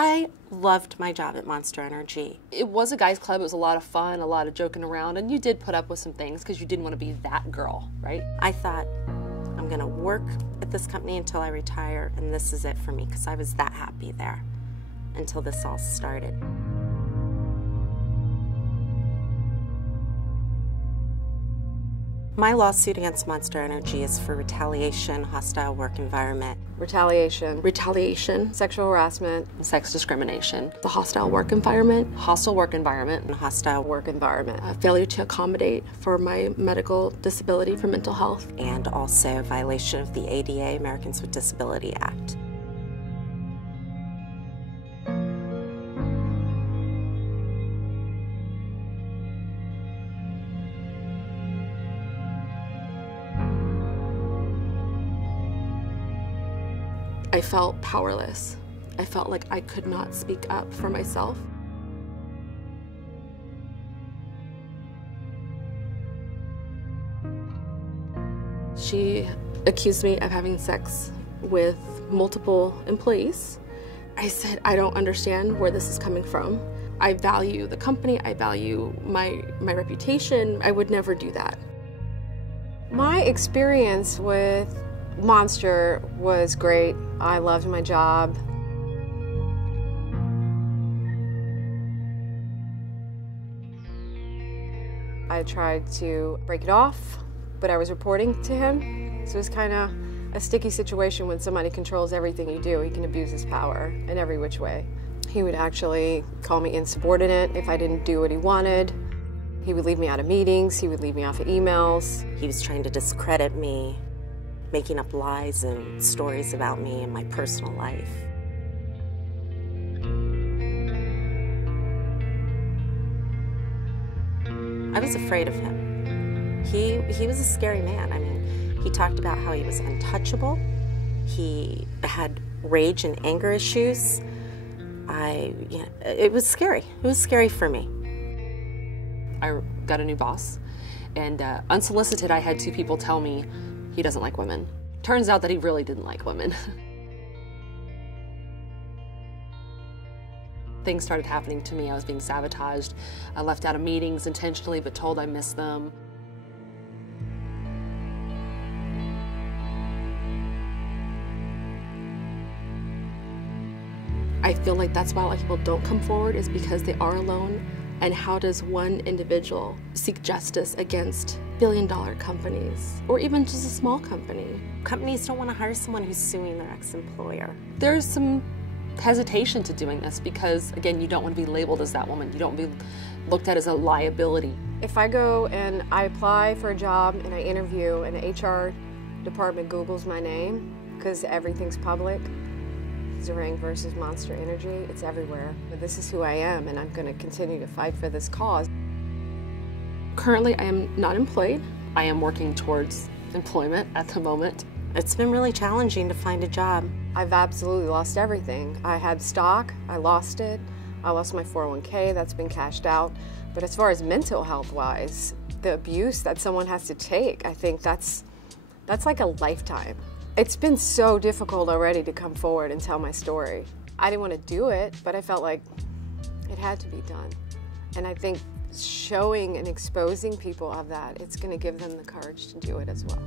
I loved my job at Monster Energy. It was a guys' club. It was a lot of fun, a lot of joking around, and you did put up with some things because you didn't want to be that girl, right? I thought, I'm going to work at this company until I retire, and this is it for me, because I was that happy there until this all started. My lawsuit against Monster Energy is for retaliation, hostile work environment. Retaliation, Sexual harassment. sex discrimination, the hostile work environment, And hostile work environment. failure to accommodate for my medical disability for mental health. And also violation of the ADA, Americans with Disability Act. I felt powerless. I felt like I could not speak up for myself. She accused me of having sex with multiple employees. I said, I don't understand where this is coming from. I value the company, I value my reputation. I would never do that. My experience with Monster was great. I loved my job. I tried to break it off, but I was reporting to him. So it was kind of a sticky situation when somebody controls everything you do. He can abuse his power in every which way. He would actually call me insubordinate if I didn't do what he wanted. He would leave me out of meetings. He would leave me off of emails. He was trying to discredit me, making up lies and stories about me and my personal life. I was afraid of him. He was a scary man. I mean, he talked about how he was untouchable. He had rage and anger issues. It was scary. It was scary for me. I got a new boss, and unsolicited, I had 2 people tell me he doesn't like women. Turns out that he really didn't like women. Things started happening to me. I was being sabotaged. I left out of meetings intentionally, but told I missed them. I feel like that's why a lot of people don't come forward, is because they are alone. And how does one individual seek justice against billion-dollar companies, or even just a small company? Companies don't want to hire someone who's suing their ex-employer. There's some hesitation to doing this because, again, you don't want to be labeled as that woman. You don't want to be looked at as a liability. If I go and I apply for a job and I interview and the HR department Googles my name, because everything's public, Zerang versus Monster Energy, it's everywhere. But this is who I am, and I'm going to continue to fight for this cause. Currently, I am not employed. I am working towards employment at the moment. It's been really challenging to find a job. I've absolutely lost everything. I had stock, I lost it. I lost my 401k, that's been cashed out. But as far as mental health-wise, the abuse that someone has to take, I think that's like a lifetime. It's been so difficult already to come forward and tell my story. I didn't want to do it, but I felt like it had to be done. And I think showing and exposing people of that, it's going to give them the courage to do it as well.